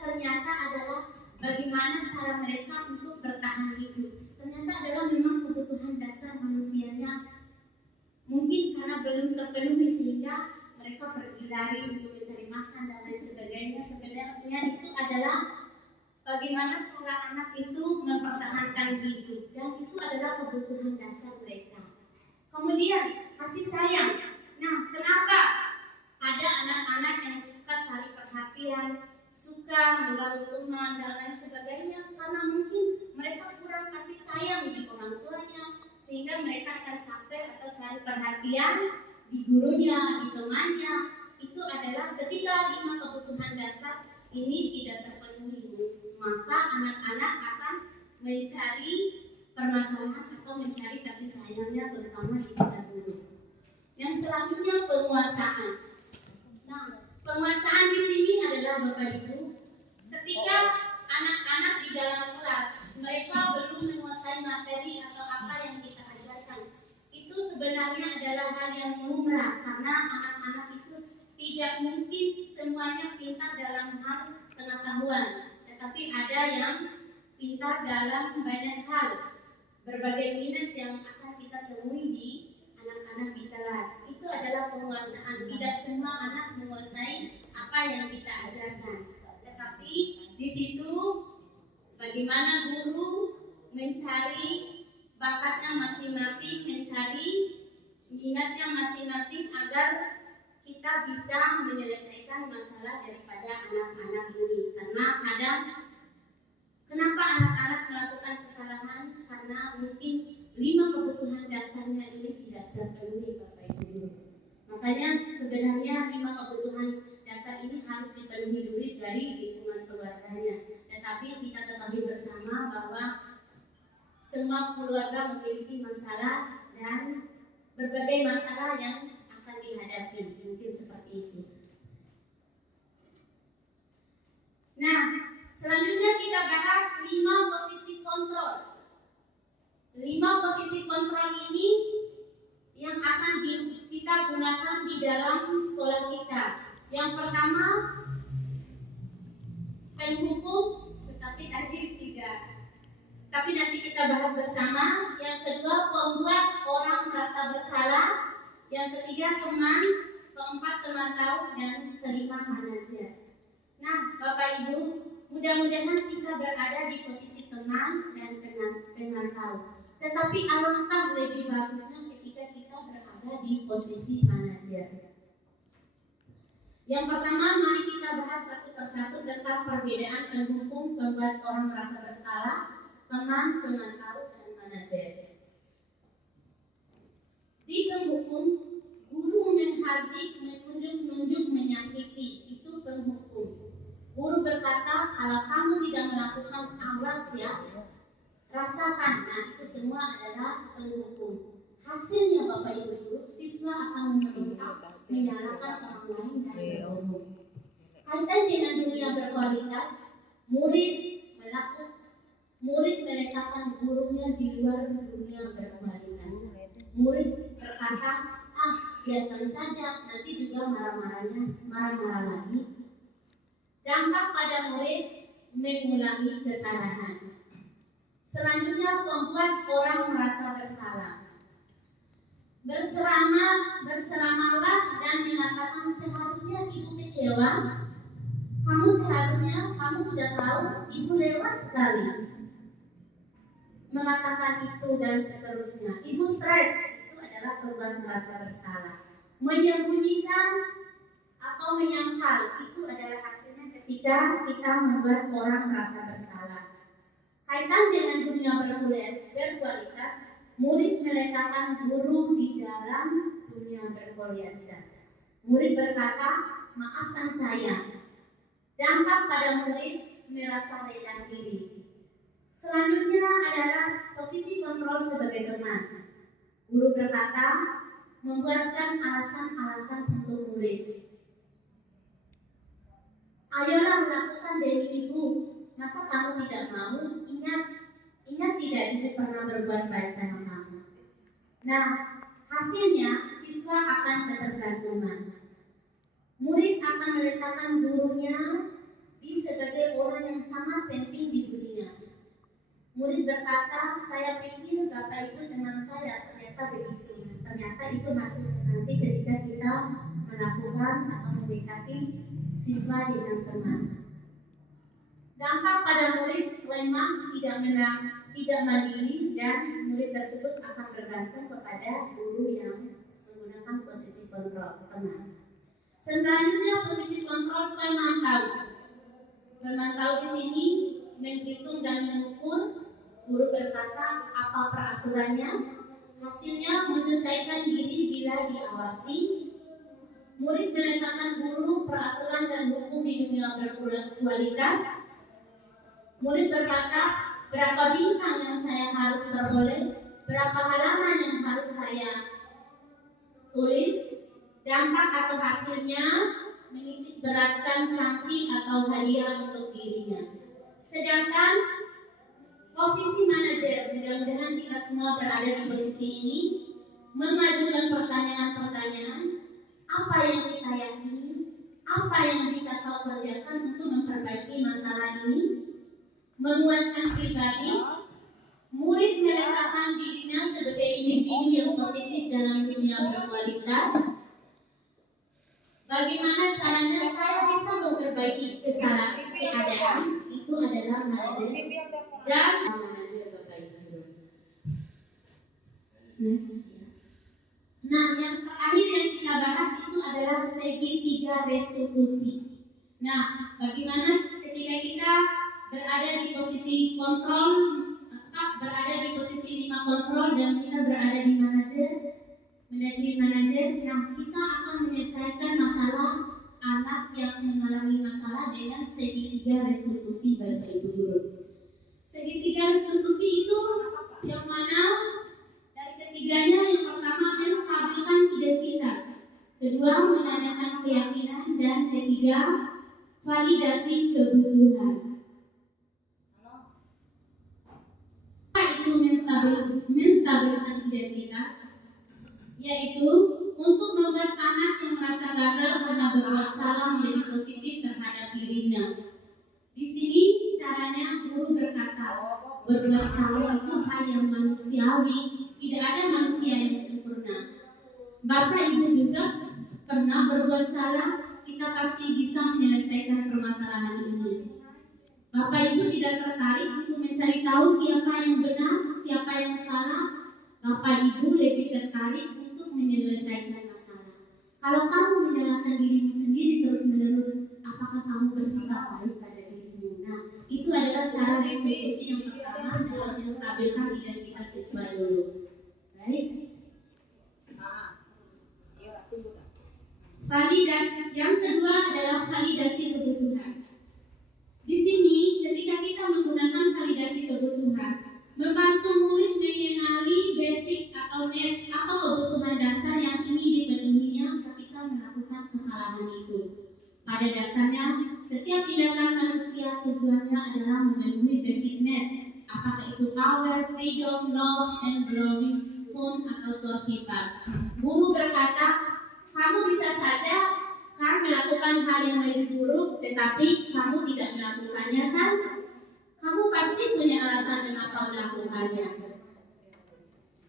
ternyata adalah bagaimana cara mereka untuk bertahan hidup. Ternyata adalah memang kebutuhan dasar manusianya. Mungkin karena belum terpenuhi sehingga mereka pergi lari untuk mencari makan dan lain sebagainya. Sebenarnya itu adalah bagaimana cara anak itu mempertahankan hidup, dan itu adalah kebutuhan dasar mereka. Kemudian kasih sayang. Nah, kenapa ada anak-anak yang suka cari perhatian, suka mengganggu teman dan lain sebagainya? Karena mungkin mereka kurang kasih sayang di orang tuanya, sehingga mereka akan capek atau cari perhatian di gurunya, di temannya. Itu adalah ketika 5 kebutuhan dasar ini tidak terpenuhi, maka anak-anak akan mencari permasalahan atau mencari kasih sayangnya, terutama di tingkat guru. Yang selanjutnya, penguasaan. Nah, penguasaan di sini adalah Bapak Ibu, ketika anak-anak di dalam kelas mereka belum menguasai materi atau apa yang kita ajarkan, itu sebenarnya adalah hal yang lumrah, karena anak-anak itu tidak mungkin semuanya pintar dalam hal pengetahuan, tetapi ada yang pintar dalam banyak hal. Berbagai minat yang akan kita temui di anak-anak di kelas itu adalah penguasaan. Tidak semua anak menguasai apa yang kita ajarkan, tetapi di situ bagaimana guru mencari bakatnya masing-masing, mencari minatnya masing-masing agar kita bisa menyelesaikan masalah daripada anak-anak ini. Karena kadang kenapa anak-anak melakukan kesalahan? Karena mungkin 5 kebutuhan dasarnya ini tidak terpenuhi, Bapak Ibu. Makanya sebenarnya 5 kebutuhan dasar ini harus dipenuhi dulu dari lingkungan keluarganya. Tetapi kita ketahui bersama bahwa semua keluarga memiliki masalah dan berbagai masalah yang akan dihadapi, mungkin seperti itu. Nah, selanjutnya kita bahas 5 posisi kontrol. 5 posisi kontrol ini yang akan kita gunakan di dalam sekolah kita. Yang pertama, penghukum, tapi nanti kita bahas bersama. Yang kedua, pembuat orang merasa bersalah. Yang ketiga, teman. keempat pemantau, dan kelima manajer. Nah, Bapak Ibu, mudah-mudahan kita berada di posisi tenang dan pemantau. Tetapi alangkah lebih bagusnya ketika kita berada di posisi manajer. Yang pertama, mari kita bahas satu persatu tentang perbedaan penghukum, pembuat orang merasa bersalah, teman, pemantau, dan manajer. Di penghukum, guru menghardik, menunjuk-nunjuk, menyakiti, itu penghukum. Guru berkata, kalau kamu tidak melakukan, awas ya, rasakan. Nah, itu semua adalah penghukum. Hasilnya Bapak Ibu guru, siswa akan membentak, menyalahkan orang lain dan berbohong. Kaitan dengan dunia berkualitas, murid meletakkan gurunya di luar dunia berkualitas. Murid berkata, biarkan saja, nanti juga marah-marah lagi. Dampak pada murid, mengulangi kesalahan. Selanjutnya, membuat orang merasa bersalah. Berceramahlah dan mengatakan seharusnya ibu kecewa. Kamu sudah tahu, ibu lewat sekali. Mengatakan itu dan seterusnya. Ibu stres, itu adalah membuat merasa bersalah. Menyembunyikan atau menyangkal, itu adalah hasilnya ketika kita membuat orang merasa bersalah. Kaitan dengan dunia berkualitas, murid meletakkan guru di dalam dunia berkualitas. Murid berkata, maafkan saya. Dampak pada murid merasa rendah diri. Selanjutnya adalah posisi kontrol sebagai teman. Guru berkata, membuatkan alasan-alasan untuk murid. Ayolah lakukan demi ibu. Masa kamu tidak mau? Ingat tidak ibu pernah berbuat baik sama kamu. Nah, hasilnya siswa akan ketergantungan. Murid akan meletakkan gurunya sebagai orang yang sangat penting di dunia. Murid berkata, saya pikir Bapak Ibu teman saya, ternyata begitu. Ternyata itu hasil nanti ketika kita melakukan atau mendekati siswa dengan teman. Dampak pada murid lemah, tidak mandiri, dan murid tersebut akan bergantung kepada guru yang menggunakan posisi kontrol teman. Selanjutnya posisi kontrol pemantau. Pemantau di sini menghitung dan mengukur. Guru berkata apa peraturannya. Hasilnya menyelesaikan diri bila diawasi. Murid meletakkan guru, peraturan dan hukum di dunia berkualitas. Murid berkata, berapa bintang yang saya harus peroleh, berapa halaman yang harus saya tulis. Dampak atau hasilnya menitik beratkan sanksi atau hadiah untuk dirinya. Sedangkan posisi manajer, mudah-mudahan kita semua berada di posisi ini, mengajukan pertanyaan-pertanyaan, apa yang kita yakini, apa yang bisa kau kerjakan untuk memperbaiki masalah ini, menguatkan pribadi. Murid meletakkan dirinya sebagai individu yang positif dalam dunia berkualitas. Bagaimana caranya saya bisa memperbaiki kesalahan keadaan, itu adalah manajer dan manajer Bapak Ibu. Next. Nah, yang terakhir yang kita bahas itu adalah segitiga restitusi. Nah, bagaimana ketika kita berada di posisi kontrol, berada di posisi 5 kontrol dan kita berada di manajer, nah kita akan menyelesaikan masalah anak yang mengalami masalah dengan segitiga restitusi Bapak Ibu guru. Segitiga restitusi itu yang mana dari ketiganya, yang pertama menstabilkan identitas, kedua menanyakan keyakinan, dan ketiga validasi kebutuhan. Apa itu menstabilkan identitas? Yaitu untuk membuat anak yang merasa gagal karena berbuat salah menjadi positif terhadap dirinya. Di sini caranya guru berkata, berbuat salah itu hal yang manusiawi, tidak ada manusia yang sempurna. Bapak Ibu juga pernah berbuat salah, kita pasti bisa menyelesaikan permasalahan ini. Bapak Ibu tidak tertarik untuk mencari tahu siapa yang benar, siapa yang salah. Bapak Ibu lebih tertarik untuk menyelesaikan masalah. Kalau kamu menyalahkan dirimu sendiri terus-menerus, apakah kamu bersikap baik pada dirimu? Nah, itu adalah cara distribusi yang pertama dalam menstabilkan identitas siswa dulu. Baik. Validasi yang kedua adalah validasi kebutuhan. Di sini, ketika kita menggunakan validasi kebutuhan, membantu murid mengenali basic atau kebutuhan dasar yang ingin dipenuhinya ketika melakukan kesalahan itu. Pada dasarnya, setiap tindakan manusia tujuannya adalah memenuhi basic need, apakah itu power, freedom, love, and glory, fun, atau survival. Guru berkata, kamu bisa saja kan melakukan hal yang lebih buruk, tetapi kamu tidak melakukannya kan? Kamu pasti punya alasan kenapa melakukannya.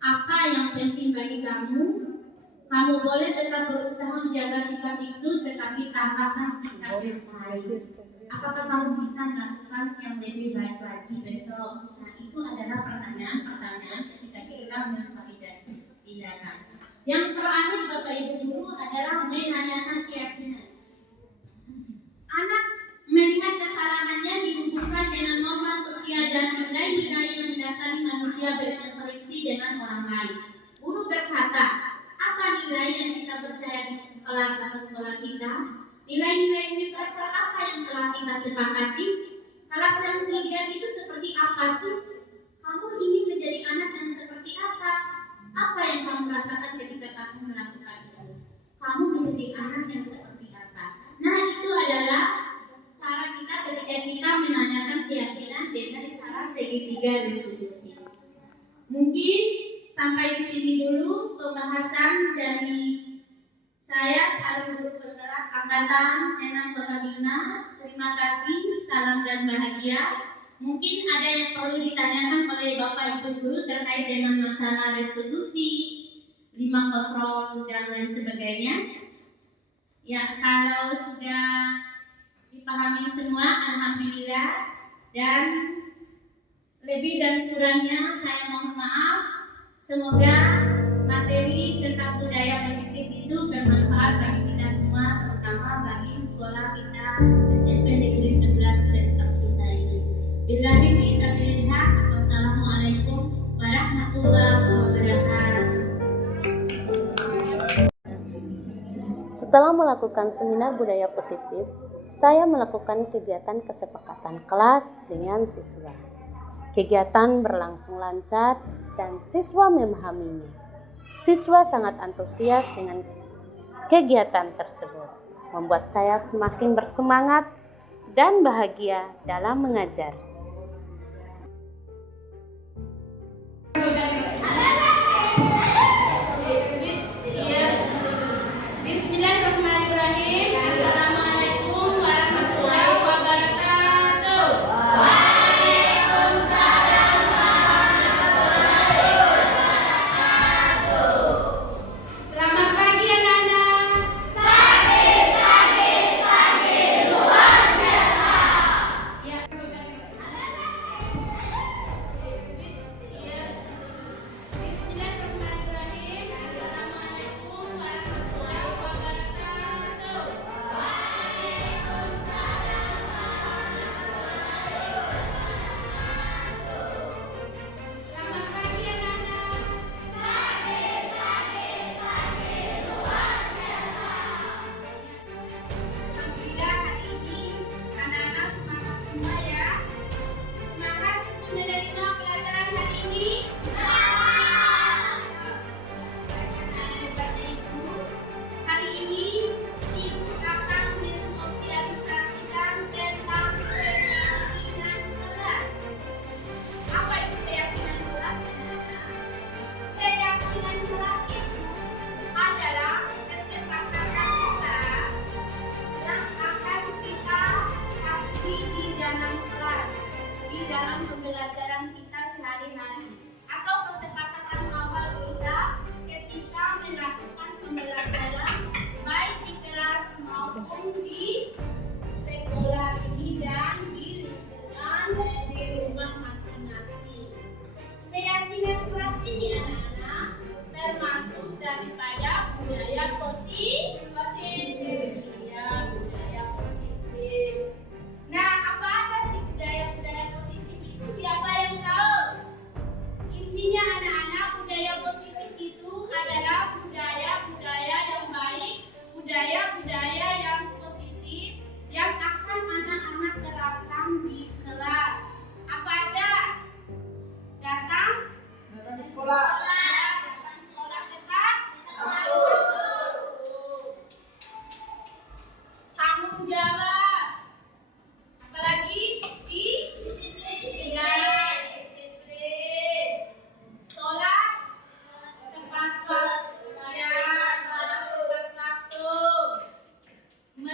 Apa yang penting bagi kamu? Kamu boleh tetap berusaha menjaga sikap itu, tetapi tambahkan sikap yang lain. Apakah kamu bisa melakukan yang lebih baik lagi besok? Nah, itu adalah pertanyaan ketika kita memvalidasi tindakan. Yang terakhir Bapak Ibu Guru adalah menanyakan keyakinan. Anak melihat kesalahannya dihubungkan dengan norma sosial dan nilai-nilai yang mendasari manusia berinteraksi dengan orang lain. Guru berkata, apa nilai yang kita percaya di kelas atau sekolah kita? Nilai-nilai universal apa yang telah kita sepakati? Kelas yang ideal itu seperti apa sih? Kamu ingin menjadi anak yang seperti apa? Apa yang kamu rasakan ketika kamu melakukan itu? Kamu menjadi anak yang seperti apa? Nah, itu adalah cara kita ketika kita menanyakan keyakinan dengan cara segitiga distribusi. Mungkin sampai di sini dulu pembahasan dari saya, calon guru penggerak angkatan 6 Kota Bina. Terima kasih, salam dan bahagia. Mungkin ada yang perlu ditanyakan oleh Bapak Ibu Guru terkait dengan masalah restitusi, 5 kontrol dan lain sebagainya. Ya, kalau sudah dipahami semua, alhamdulillah. Dan lebih dan kurangnya saya mohon maaf. Semoga materi tentang budaya positif itu bermanfaat bagi kita semua, terutama bagi sekolah kita SMP Negeri 11 yang tercinta ini. Billahi fisabilillah. Wassalamualaikum warahmatullahi wabarakatuh. Setelah melakukan seminar budaya positif, saya melakukan kegiatan kesepakatan kelas dengan siswa. Kegiatan berlangsung lancar dan siswa memahaminya. Siswa sangat antusias dengan kegiatan tersebut, membuat saya semakin bersemangat dan bahagia dalam mengajar. Bismillahirrahmanirrahim. Assalamualaikum warahmatullahi wabarakatuh. Waalaikumsalam warahmatullahi wabarakatuh. Selamat pagi anak-anak. Pagi luar biasa. Ya.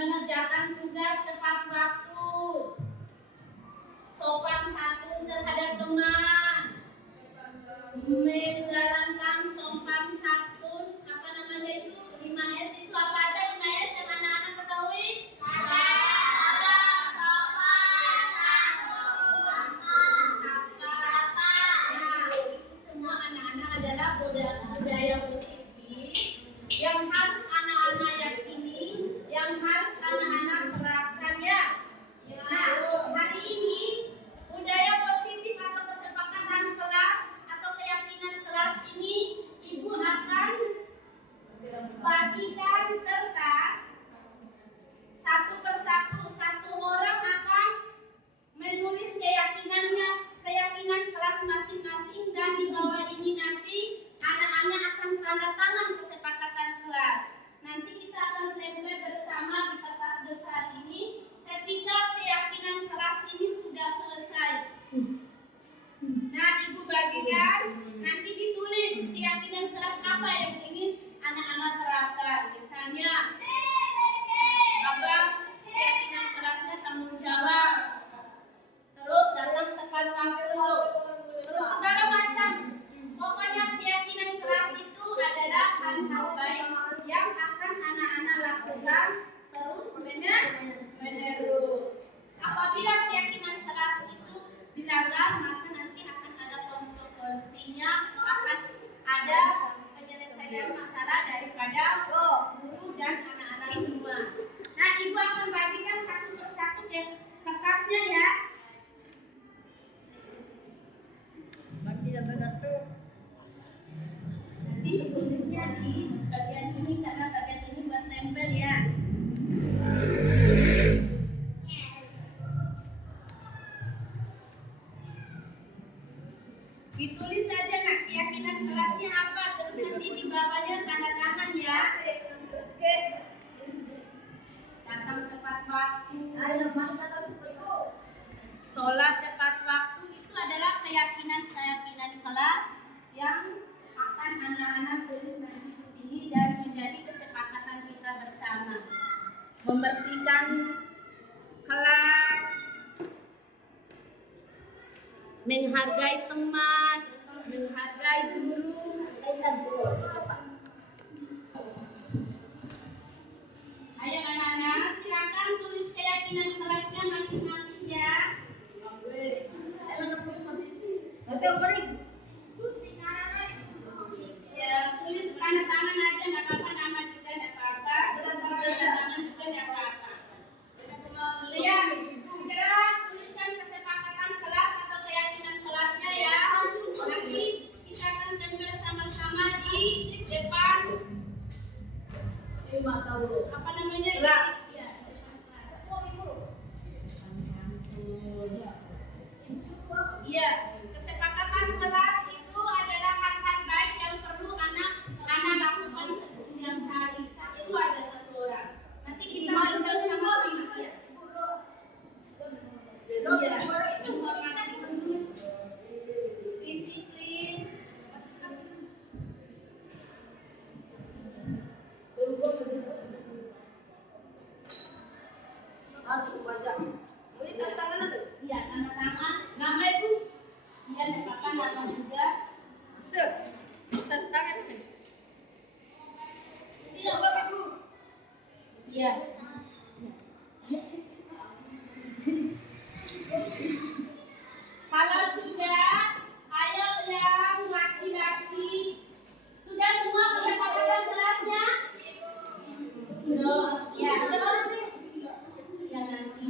mengerjakan tugas tepat waktu, sopan santun terhadap teman, menjalankan sopan santun, apa namanya itu 5S itu apa aja 5S yang anak-anak ketahui? Salam, sopan, santun, sapa. Nah, itu semua anak-anak adalah budaya positif yang harus anak-anak yakini, yang harus anak-anak terapkan ya. Nah, hari ini budaya positif atau kesepakatan kelas atau keyakinan kelas ini Ibu akan bagikan kertas satu persatu. Satu orang akan menulis keyakinan kelas masing-masing, dan di bawah ini nanti anak-anak akan tanda tangan kesepakatan kelas. Nanti kita akan tempel bersama di kertas besar ini ketika keyakinan kelas ini sudah selesai. Nah, Ibu bagikan, nanti ditulis keyakinan kelas apa yang ingin anak-anak terapkan. Misalnya, Abang keyakinan kelasnya tanggung jawab, terus datang tepat waktu, terus segala macam. Pokoknya keyakinan kelas itu adalah hal-hal baik yang akan anak-anak lakukan terus menerus. Apabila keyakinan kelas itu dilanggar, maka nanti akan ada konsekuensinya, atau akan ada penyelesaian masalah daripada guru dan anak-anak semua. Nah, Ibu akan bagikan satu persatu ke kertasnya ya. Nanti ditulisnya di bagian ini, karena bagian ini buat tempel ya. Ditulis saja nak keyakinan kelasnya apa, terus nanti di bawahnya tanda tangan ya. Oke. Datang tepat waktu. Sholat tepat waktu itu adalah keyakinan kelas yang akan anak-anak tulis nanti di sini dan menjadi kesepakatan kita bersama. Membersihkan kelas, menghargai teman, menghargai guru. Ayo anak-anak, silakan tulis keyakinan kelasnya masing-masing ya. Ya, tulis tanda tangan aja, nggak apa-apa, nama juga nggak apa-apa, tanda tangan juga nggak apa-apa. Lihat, segera tuliskan kesepakatan kelas atau keyakinan kelasnya ya. Nanti kita akan tempel sama-sama di depan. Apa namanya? Ya, depan kelas. Iya, kesepakatan kelas itu adalah hal-hal baik yang perlu anak-anak lakukan setiap hari. Itu ada satu orang. Nanti kita tempel sama-sama. Iya, informasi disiplin. Iya, tanda tangan. Nama Ibu? Iya, tidak apa-apa, nama juga. Tidak apa-apa, Ibu. Iya. Kalau sudah, ayo yang laki-laki. Sudah semua kesepakatan kelasnya? Belum. Ya. Ya nanti.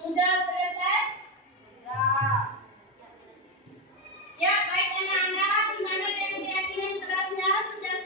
Sudah selesai? Ya, baik anak-anak, di mana yang keyakinan kelasnya sudah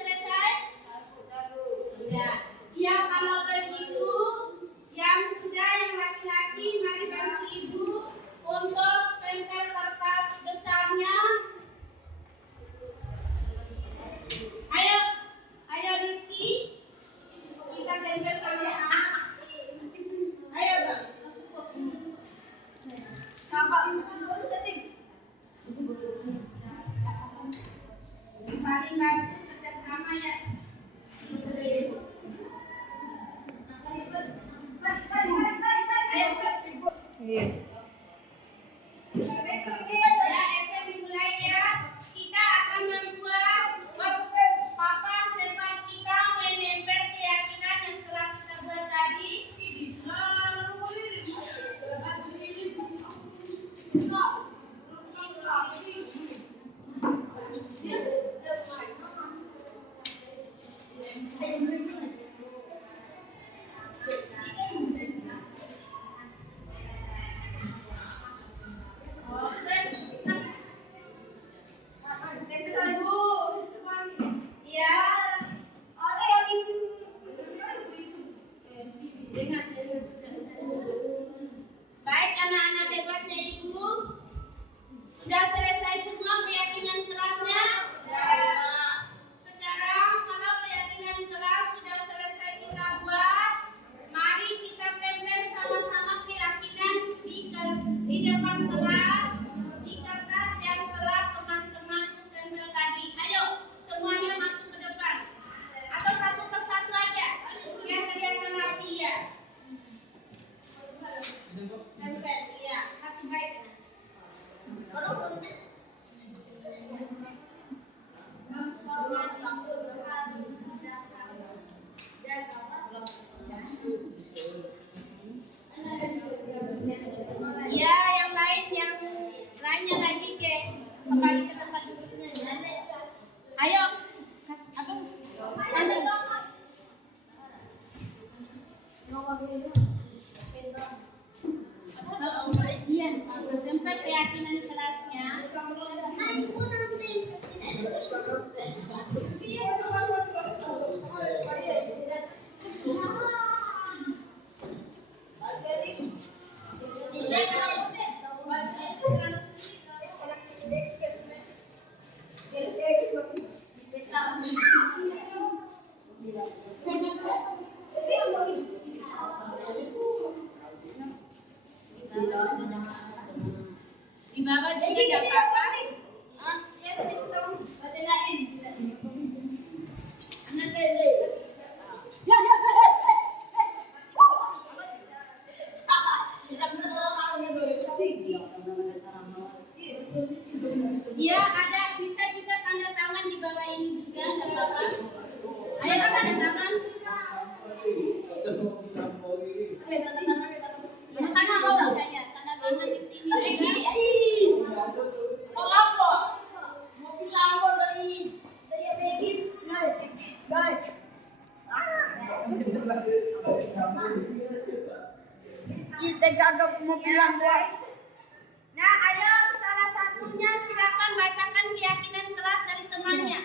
Nah, ayo salah satunya silakan bacakan keyakinan kelas dari temannya.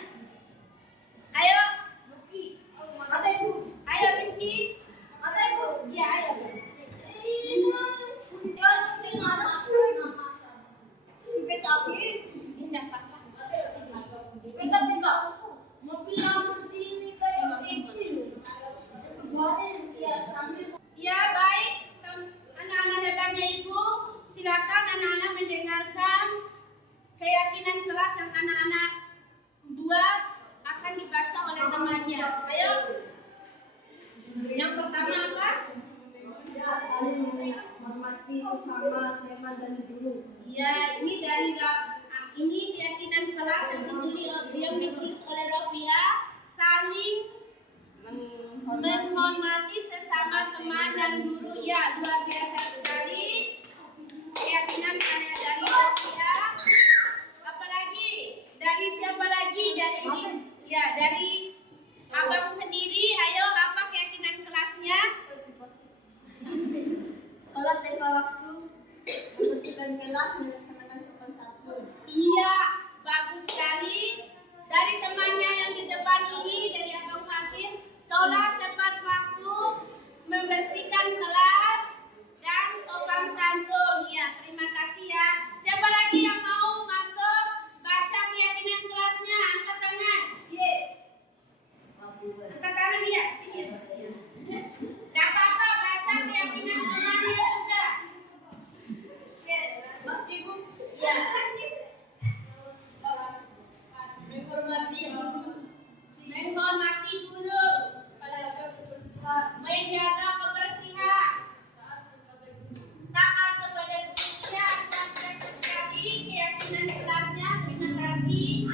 Ayo. Ayo Rizky. Iya, ayo. Indah, Pak. Ya, baik. Anak-anak datangnya Ibu, silakan anak-anak mendengarkan keyakinan kelas yang anak-anak buat akan dibaca oleh temannya. Ayo. Yang pertama apa? Saling menghormati sesama teman dan guru. Ya, ini dari ini keyakinan kelas yang ditulis oleh Rofia, saling menghormati sesama teman dan guru. Ya, luar biasa sekali keyakinan dari Rofia. Apalagi dari siapa lagi? Dari ini. Ya, dari abang sendiri. Ayo, apa keyakinan kelasnya? Sholat tepat waktu, membersihkan kelas, melaksanakan sopan santun. Iya, bagus sekali. Dari temannya yang di depan ini, dari Abang Fatin, sholat tepat waktu, membersihkan kelas, dan sopan santun. Ya, terima kasih ya. Siapa lagi yang mau masuk baca keyakinan kelasnya? Angkat tangan. Ye. Angkat tangan ya, sini. Tidak apa-apa, baca keyakinan temannya juga. Ibu, Ya. Menghormati guru, menjaga kebersihan, taat kepada gurunya. Dan sekali keyakinan kelasnya. Terima kasih.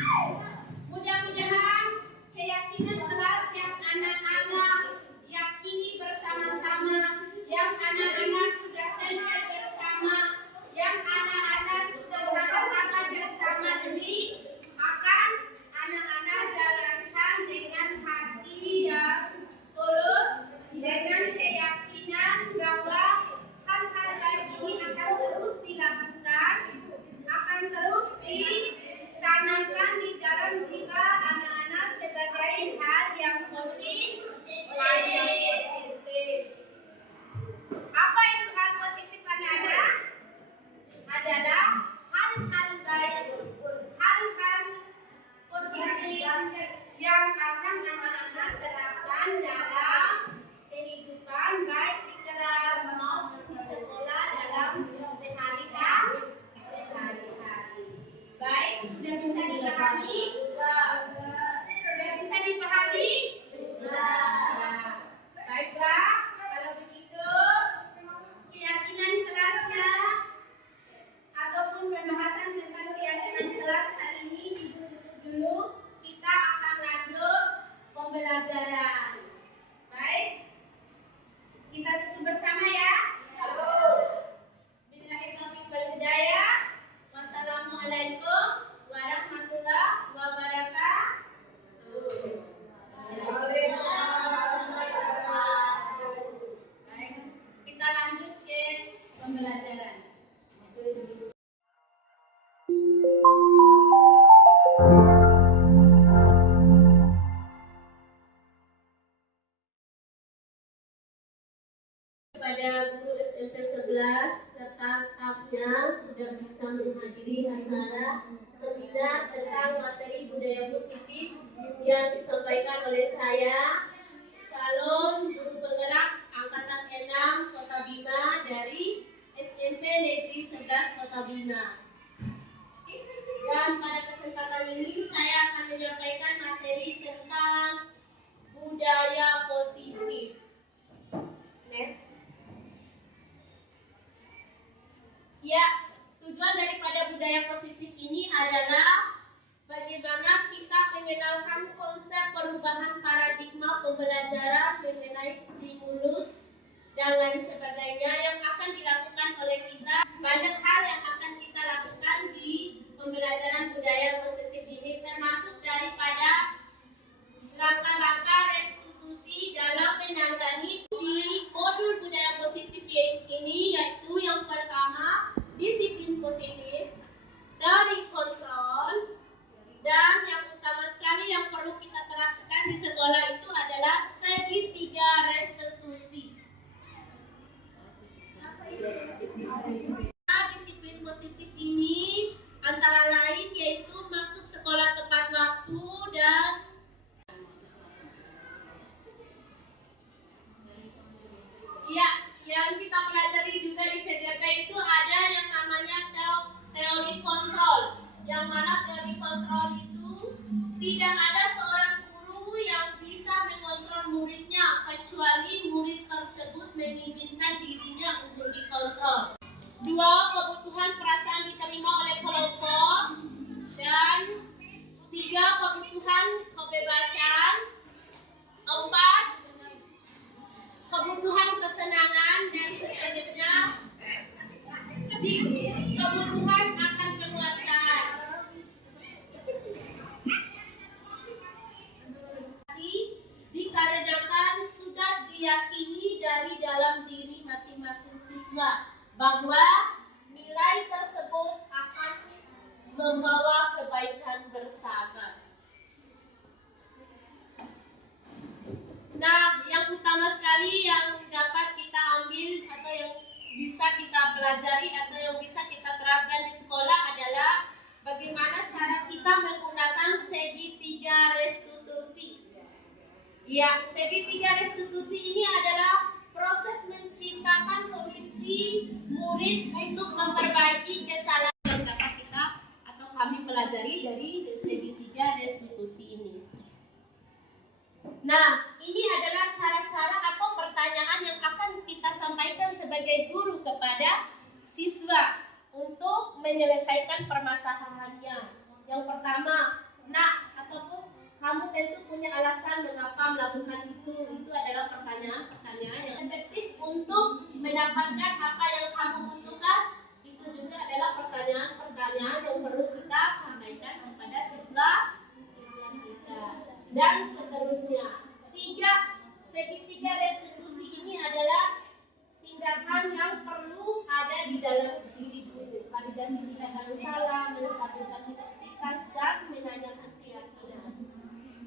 Mudah-mudahan keyakinan kelas yang anak-anak yakini bersama-sama, yang anak-anak sudah tempel bersama, yang anak-anak sudah tanda tangan bersama ini akan anak-anak jalankan dengan hati yang tulus, dengan keyakinan bahwa hal-hal baik ini akan terus dilakukan, akan terus ditanamkan di dalam jiwa anak-anak sebagai hal yang positif. Apa itu hal positif anak-anak? Adalah hal-hal baik, hal-hal positif yang akan anak-anak terapkan dalam kehidupan baik di kelas maupun di sekolah dalam sehari-hari. Baik, sudah bisa dipahami? Sudah bisa dipahami? Baiklah, kalau begitu keyakinan kelasnya ataupun pembahasan tentang keyakinan kelas hari ini ditutup dulu. Kita akan lanjut pembelajaran. Baik, kita tutup bersama ya. Billahi wal hidayah. Wassalamualaikum warahmatullahi wabarakatuh. Baik, kita lanjut ke pembelajaran. Kepada guru SMP 11 serta stafnya sudah bisa menghadiri acara seminar tentang materi budaya positif yang disampaikan oleh saya, calon guru penggerak angkatan 6 Kota Bima dari SMP Negeri 11 Kota Bima. Dan pada kesempatan ini saya akan menyampaikan materi tentang budaya positif. Next. Ya, tujuan daripada budaya positif ini adalah bagaimana kita mengenalkan konsep perubahan paradigma pembelajaran mengenai stimulus dan lain sebagainya yang akan dilakukan oleh kita. Banyak hal yang akan kita lakukan di pembelajaran budaya positif ini, termasuk daripada langkah-langkah restitusi dalam menangani di modul budaya positif ini yaitu yang pertama disiplin positif, teori kontrol, dan yang utama sekali yang perlu kita terapkan di sekolah itu adalah segitiga restitusi. Disiplin positif ini antara lain yaitu masuk sekolah tepat waktu dan ya, yang kita pelajari juga di CGP itu ada yang namanya teori kontrol. Yang mana teori kontrol itu tidak ada seorang guru yang bisa mengontrol muridnya kecuali murid tersebut mengizinkan dirinya untuk dikontrol. 2. Kebutuhan perasaan diterima oleh kelompok. Dan 3. Kebutuhan kebebasan. 4. Kebutuhan kesenangan dan seterusnya. Kebutuhan akan penguasaan. Dikarenakan sudah diyakini dari dalam diri masing-masing siswa bahwa nilai tersebut akan membawa kebaikan bersama. Nah, yang utama sekali yang dapat kita ambil atau yang bisa kita pelajari atau yang bisa kita terapkan di sekolah adalah bagaimana cara kita menggunakan segitiga restitusi. Ya, segitiga restitusi ini adalah proses menciptakan kondisi murid untuk memperbaiki kesalahan yang dapat kita atau kami pelajari dari segitiga restitusi ini. Nah, ini adalah cara-cara atau pertanyaan yang akan kita sampaikan sebagai guru kepada siswa untuk menyelesaikan permasalahannya. Yang pertama, nak ataupun kamu tentu punya alasan mengapa melakukan itu. Itu adalah pertanyaan-pertanyaan yang efektif untuk mendapatkan apa yang kamu butuhkan. Itu juga adalah pertanyaan-pertanyaan yang perlu kita sampaikan kepada siswa kita. Dan seterusnya. Segitiga restitusi ini adalah tindakan yang perlu ada di dalam diri guru. Validasi tindakan salah, menstabilkan identitas, dan menanyakan keyakinan.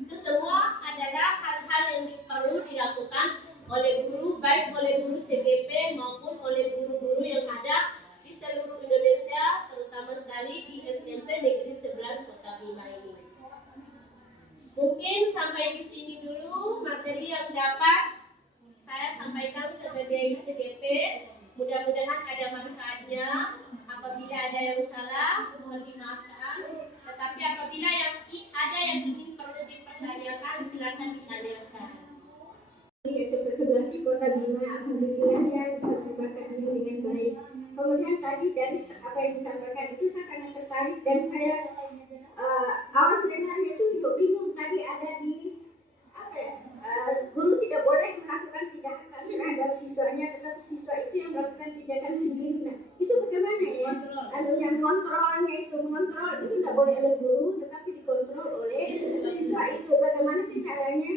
Itu semua adalah hal-hal yang perlu dilakukan oleh guru, baik oleh guru CGP maupun oleh guru-guru yang ada di seluruh Indonesia, terutama sekali di SMP Negeri 11 Kota Bima ini. Mungkin sampai di sini dulu materi yang dapat saya sampaikan sebagai CGP. Mudah-mudahan ada manfaatnya. Apabila ada yang salah, mohon dimaafkan. Tetapi apabila ada yang ingin perlu dipertanyakan, silakan ditanyakan. Di SMP 11 Kota Bima, alhamdulillah ya bisa menyebarkan ini dengan baik. Kemudian tadi dari apa yang disampaikan itu saya sangat tertarik dan saya awal sebenarnya itu juga bingung. Tadi ada di guru tidak boleh melakukan tindakan terhadap siswanya, tetapi siswa itu yang melakukan tindakan sendiri. Nah, itu bagaimana ya? Lalu yang mengontrol itu tidak boleh oleh guru, tetapi dikontrol oleh siswa itu. Bagaimana sih caranya?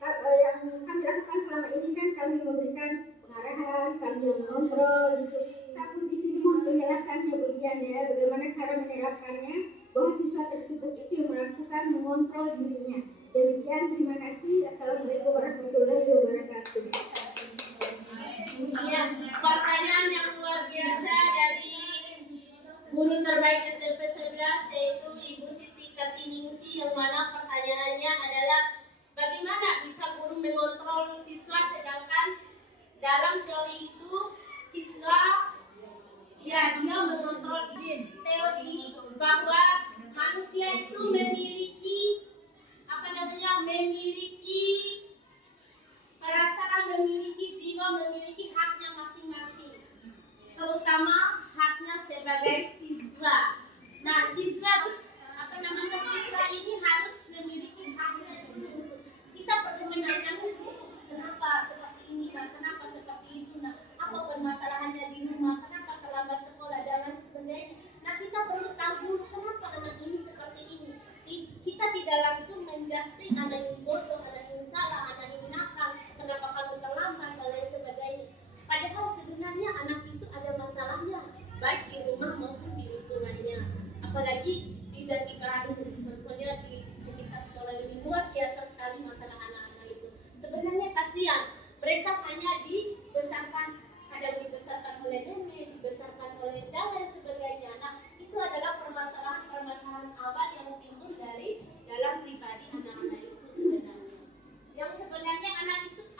Yang kami lakukan selama ini kan kami memberikan pengarahan, kami yang mengontrol gitu. Sampai di sini mohon penjelasannya bagian ya, bagaimana cara menerapkannya bahwa siswa tersebut itu yang melakukan mengontrol dirinya. Demikian, terima kasih. Assalamualaikum warahmatullahi wabarakatuh. Ya, pertanyaan yang luar biasa dari guru terbaik SMP 11 yaitu Ibu Siti Kartiningsi, yang mana pertanyaannya adalah bagaimana bisa guru mengontrol siswa sedangkan dalam teori itu siswa dia mengontrol teori bahwa manusia itu memiliki perasaan, memiliki jiwa, memiliki haknya masing-masing, terutama haknya sebagai siswa. Nah, siswa ini harus memiliki haknya. Kita perlu menanyakan kenapa seperti ini dan kenapa seperti itu. Nah, apa permasalahannya di rumah, kenapa terlambat sekolah dan lain sebagainya. Nah, kita perlu tahu kenapa anak ini seperti ini. Kita tidak langsung menjudge anak ini bodoh, anak ini salah, anak ini nakal, kenapa kamu terlambat dan lain sebagainya. Padahal sebenarnya hanya dibesarkan, ada dibesarkan oleh nenek, dibesarkan oleh dan lain sebagainya. Nah, itu adalah permasalahan awal yang timbul dari dalam pribadi anak-anak itu sebenarnya. Yang sebenarnya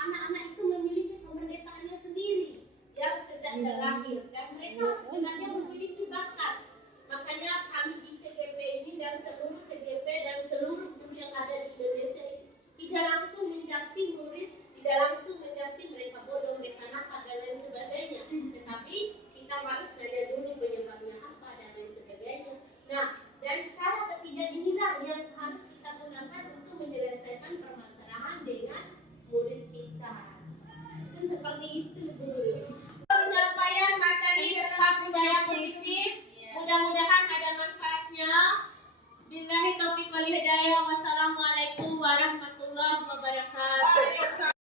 anak-anak itu memiliki kemerdekaannya sendiri yang sejak lahir, dan mereka sebenarnya memiliki bakat. Makanya kami di CGP ini dan seluruh CGP dan seluruh guru yang ada di Indonesia ini tidak langsung menjudge murid, tidak langsung menjudge mereka bodoh, mereka nakal dan lain sebagainya. Tetapi kita harus nanya dulu penyebabnya apa dan lain sebagainya. Nah, dan cara ketiga inilah yang harus kita gunakan untuk menyelesaikan permasalahan dengan murid kita. Itu seperti itu, Bu. Pencapaian materi tentang budaya positif, mudah-mudahan ada manfaatnya. Billahi taufiq wal hidayah. Wassalamualaikum warahmatullahi wabarakatuh.